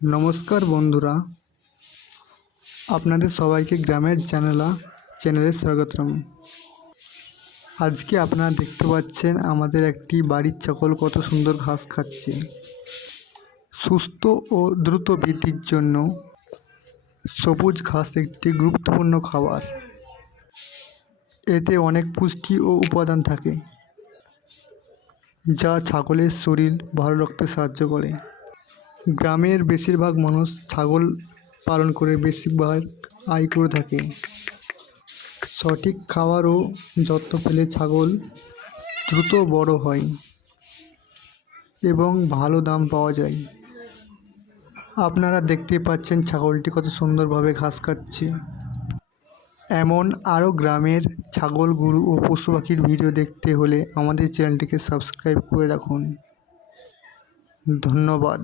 নমস্কার বন্ধুরা, আপনাদের সবাইকে গ্রামের চ্যানেলে স্বাগতম। আজকে আপনারা দেখতে পাচ্ছেন আমাদের একটি বাড়ির ছাগল কত সুন্দর ঘাস খাচ্ছে। সুস্থ ও দ্রুত বৃদ্ধির জন্য সবুজ ঘাস একটি গুরুত্বপূর্ণ খাবার। এতে অনেক পুষ্টি ও উপাদান থাকে, যা ছাগলের শরীর ভালো রাখতে সাহায্য করে। গ্রামের বেশিরভাগ মানুষ ছাগল পালন করে বেশিরভাগ আয় করে থাকে। সঠিক খাবার ও যত্ন পেলে ছাগল দ্রুত বড় হয় এবং ভালো দাম পাওয়া যায়। আপনারা দেখতে পাচ্ছেন ছাগলটি কত সুন্দরভাবে ঘাস খাচ্ছে। এমন আরও গ্রামের ছাগল, গরু ও পশু পাখির ভিডিও দেখতে হলে আমাদের চ্যানেলটিকে সাবস্ক্রাইব করে রাখুন। ধন্যবাদ।